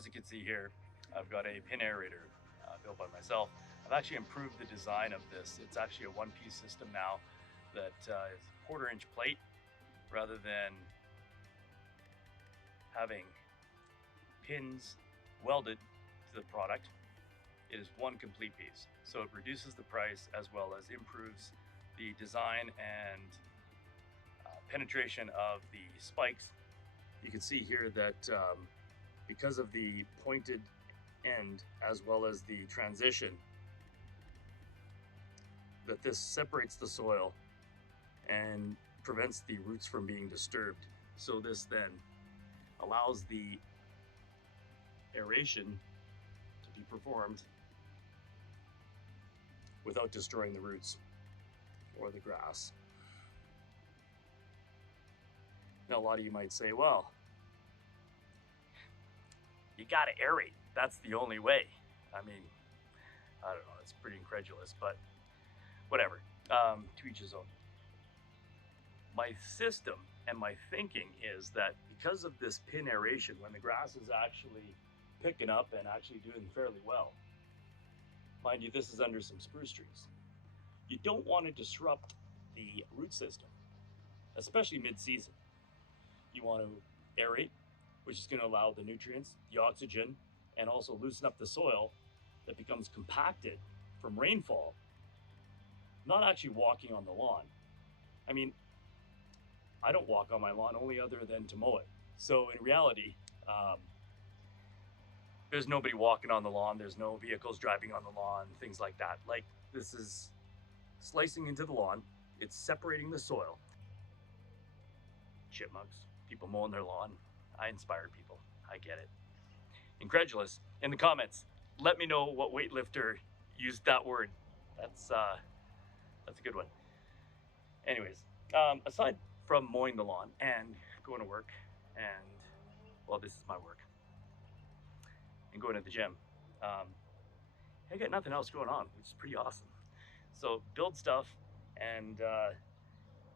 as you can see here, I've got a pin aerator built by myself. I've actually improved the design of this. It's actually a one-piece system now that is a 1/4-inch plate rather than having pins welded to the product. It is one complete piece. So it reduces the price as well as improves the design and penetration of the spikes. You can see here that because of the pointed end as well as the transition, that this separates the soil and prevents the roots from being disturbed. So this then allows the aeration to be performed without destroying the roots or the grass. Now, a lot of you might say, well, you gotta aerate. That's the only way. I mean, I don't know, it's pretty incredulous, but whatever, to each his own. My system and my thinking is that because of this pin aeration, when the grass is actually picking up and actually doing fairly well, mind you, this is under some spruce trees, you don't want to disrupt the root system, especially mid-season. You want to aerate, which is going to allow the nutrients, the oxygen, and also loosen up the soil that becomes compacted from rainfall, not actually walking on the lawn. I mean, I don't walk on my lawn only other than to mow it. So in reality, there's nobody walking on the lawn. There's no vehicles driving on the lawn, things like that. Like, this is slicing into the lawn. It's separating the soil. Chipmunks, people mowing their lawn. I inspire people. I get it. Incredulous, in the comments, let me know what weightlifter used that word. That's a good one. Anyways, aside from mowing the lawn and going to work, and well, this is my work, and going to the gym, I got nothing else going on, which is pretty awesome. So build stuff, and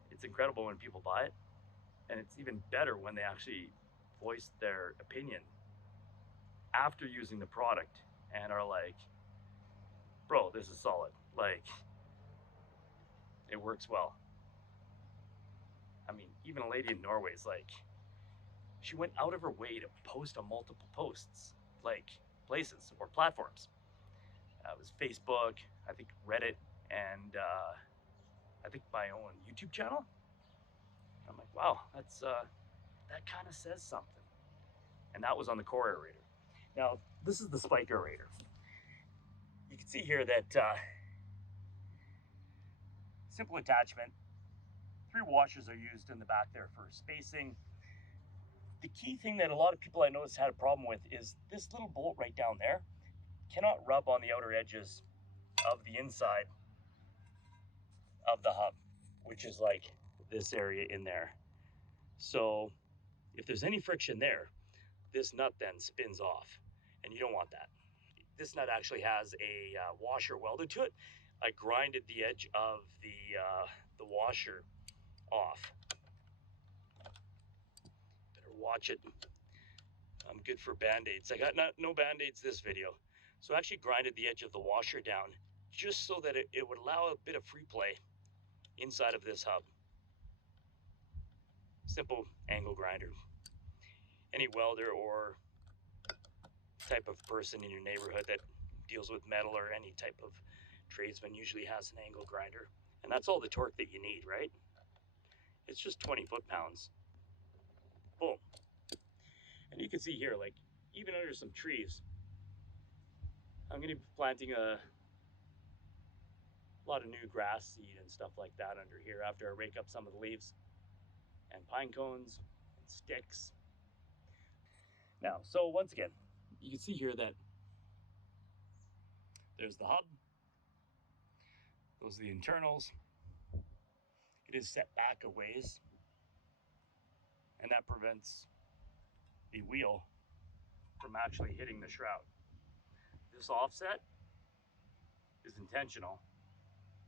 it's incredible when people buy it, and it's even better when they actually voice their opinion after using the product and are like, bro, this is solid. Like, it works well. I mean, even a lady in Norway is like, she went out of her way to post on multiple posts, like places or platforms. It was Facebook, I think Reddit, and I think my own YouTube channel. I'm like, wow, that's that kind of says something. And that was on the Core Aerator. Now, this is the spike aerator. You can see here that simple attachment. 3 washers are used in the back there for spacing. The key thing that a lot of people I noticed had a problem with is this little bolt right down there cannot rub on the outer edges of the inside of the hub, which is like this area in there. So if there's any friction there, this nut then spins off, and you don't want that. This nut actually has a washer welded to it. I grinded the edge of the washer off. Better watch it. I'm good for band-aids. I got no band-aids this video. So I actually grinded the edge of the washer down just so that it would allow a bit of free play inside of this hub. Simple angle grinder. Any welder or type of person in your neighborhood that deals with metal or any type of tradesman usually has an angle grinder. And that's all the torque that you need, right? It's just 20 foot-pounds. Boom. And you can see here, like, even under some trees, I'm going to be planting a lot of new grass seed and stuff like that under here after I rake up some of the leaves and pine cones and sticks. Now, so once again, you can see here that there's the hub. Those are the internals. It is set back a ways, and that prevents the wheel from actually hitting the shroud. This offset is intentional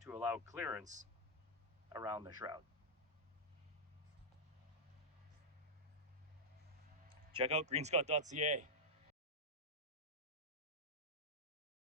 to allow clearance around the shroud. Check out greenscott.ca.